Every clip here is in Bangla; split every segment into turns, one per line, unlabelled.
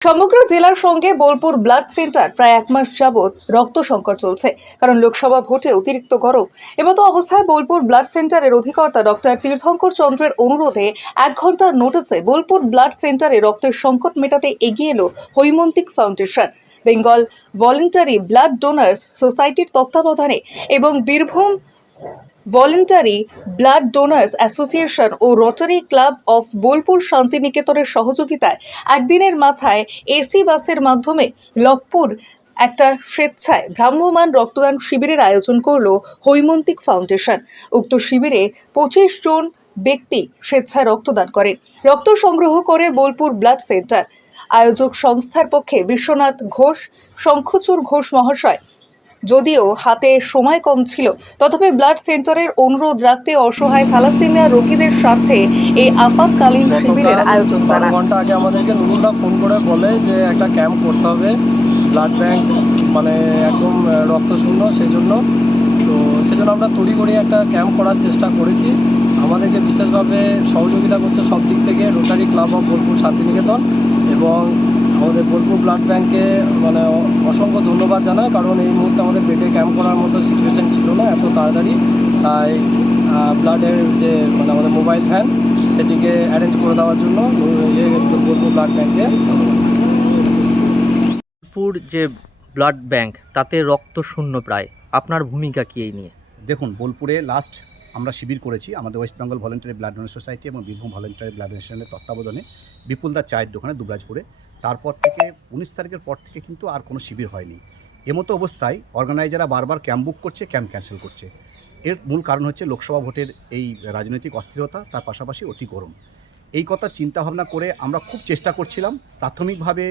সমগ্র জেলার সঙ্গে বোলপুর ব্লাড সেন্টার প্রায় এক মাস যাবৎ রক্ত সংকট চলছে। কারণ লোকসভা ভোটে অতিরিক্ত গরম। এমতো অবস্থায় বোলপুর ব্লাড সেন্টারের অধিকর্তা ডক্টর তীর্থঙ্কর চন্দ্রের অনুরোধে এক ঘণ্টার নোটিসে বোলপুর ব্লাড সেন্টারে রক্তের সংকট মেটাতে এগিয়ে এলো Haimantik foundation. Bengal voluntary blood donors সোসাইটির তত্ত্বাবধানে এবং Birbhum voluntary blood donors association O Rotary club of Bolpur শান্তিনিকেতনের সহযোগিতায় একদিনের মাথায় এসি বাসের মাধ্যমে লকপুর একটা স্বেচ্ছায় ভ্রাম্যমাণ রক্তদান শিবিরের আয়োজন করল হৈমন্তিক ফাউন্ডেশন। উক্ত শিবিরে পঁচিশ জন ব্যক্তি স্বেচ্ছায় রক্তদান করেন। রক্ত সংগ্রহ করে বোলপুর ব্লাড সেন্টার। আয়োজক সংস্থার পক্ষে বিশ্বনাথ ঘোষ, শঙ্খচূড় ঘোষ মহাশয় যদিও হাতে সময় কম ছিল তথাপি ব্লাড সেন্টারের অনুরোধ রাখতে অসহায় থ্যালাসেমিয়া রোগীদের স্বার্থে এই আপাতকালীন শিবিরের আয়োজন জানান।
ঘণ্টা আগে আমাদেরকে নুরুলদা ফোন করে বলে যে একটা ক্যাম্প করতে হবে ব্লাড ব্যাংক মানে একদম আহ, রক্ত শূন্য সেই জন্য তো সেজন্য আমরা তড়িঘড়ি একটা ক্যাম্প করার চেষ্টা করেছি। আমাদেরকে বিশেষভাবে সহযোগিতা করছে সব দিক থেকে Rotary club of Bolpur Santiniketan এবং আমাদের বোলপুর ব্লাড ব্যাংকে মানে অসংখ্য ধন্যবাদ জানাই কারণ এই মুহূর্তে আমাদের বেডে ক্যাম্প করার মতো সিচুয়েশন ছিল না এত তাড়াতাড়ি। তাই ব্লাডের যে মানে আমাদের মোবাইল ভ্যান সেটিকে অ্যারেঞ্জ করে দেওয়ার জন্য ইয়ে বোলপুর ব্লাড ব্যাংকে।
বোলপুর যে ব্লাড ব্যাংক তাতে রক্ত শূন্য প্রায়। আপনার ভূমিকা কি এই নিয়ে?
দেখুন বোলপুরে লাস্ট আমরা শিবির করেছি আমাদের West Bengal voluntary blood donation society এবং বীরভূম ভলেন্টারি ব্লাড ডোনেশনের তত্ত্বাবধানে বিপুলদার চায়ের দোকানে দুবরাজপুরে। তারপর থেকে উনিশ তারিখের পর থেকে কিন্তু আর কোনো শিবির হয়নি। এমতো অবস্থায় অর্গানাইজাররা বারবার ক্যাম্প বুক করছে ক্যাম্প ক্যান্সেল করছে। এর মূল কারণ হচ্ছে লোকসভা ভোটের এই রাজনৈতিক অস্থিরতা, তার পাশাপাশি অতি গরম। এই কথা চিন্তা ভাবনা করে আমরা খুব চেষ্টা করছিলাম, প্রাথমিকভাবে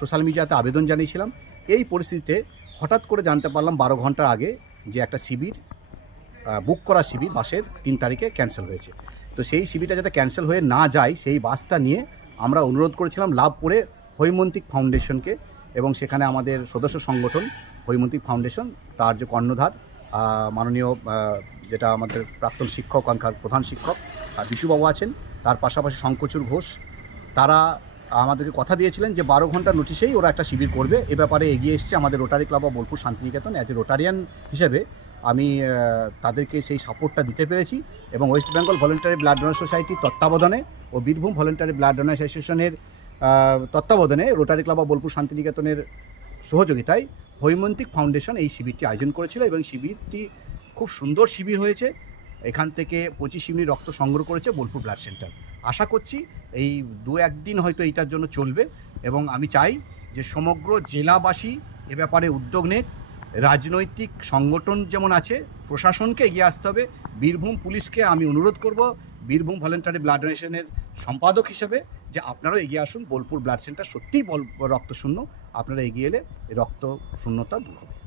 সোশ্যাল মিডিয়াতে আবেদন জানিয়েছিলাম। এই পরিস্থিতিতে হঠাৎ করে জানতে পারলাম বারো ঘণ্টা আগে যে একটা শিবির বুক করা শিবির বাসের তিন তারিখে ক্যান্সেল হয়েছে। তো সেই শিবিরটা যাতে ক্যান্সেল হয়ে না যায়, সেই বাসটা নিয়ে আমরা অনুরোধ করেছিলাম লাভপুরে হৈমন্তিক ফাউন্ডেশনকে এবং সেখানে আমাদের সদস্য সংগঠন হৈমন্তিক ফাউন্ডেশন তার যে কর্ণধার মাননীয় যেটা আমাদের প্রাক্তন শিক্ষক, ওখানকার প্রধান শিক্ষক বিশুবাবু আছেন, তার পাশাপাশি শঙ্কচুর ঘোষ, তারা আমাদেরকে কথা দিয়েছিলেন যে বারো ঘণ্টা নোটিশেই ওরা একটা শিবির করবে, এ ব্যাপারে এগিয়ে এসছে আমাদের Rotary club of Bolpur Santiniketan as a Rotarian হিসেবে। আমি তাদেরকে সেই সাপোর্টটা দিতে পেরেছি এবং West Bengal voluntary blood donor সোসাইটির তত্ত্বাবধানে ও বীরভূম ভলেন্টারি ব্লাড ডোনার অ্যাসোসিয়েশনের তত্ত্বাবধানে রোটারি ক্লাব অফ বোলপুর শান্তিনিকেতনের সহযোগিতায় হৈমন্তিক ফাউন্ডেশন এই শিবিরটি আয়োজন করেছিল এবং শিবিরটি খুব সুন্দর শিবির হয়েছে। এখান থেকে পঁচিশ ইউনিট রক্ত সংগ্রহ করেছে বোলপুর ব্লাড সেন্টার আশা করছি এই দু একদিন হয়তো এইটার জন্য চলবে এবং আমি চাই যে সমগ্র জেলাবাসী এ ব্যাপারে উদ্যোগ নেক। রাজনৈতিক সংগঠন যেমন আছে, প্রশাসনকে এগিয়ে আসতে হবে। বীরভূম পুলিশকে আমি অনুরোধ করব, বীরভূম ভলেন্টারি ব্লাড ডোনেশনের সম্পাদক হিসেবে যে আপনারাও এগিয়ে আসুন, বোলপুর ব্লাড সেন্টার সত্যিই বল রক্ত শূন্য আপনারা এগিয়ে এলে রক্ত শূন্যতা দূর হবে।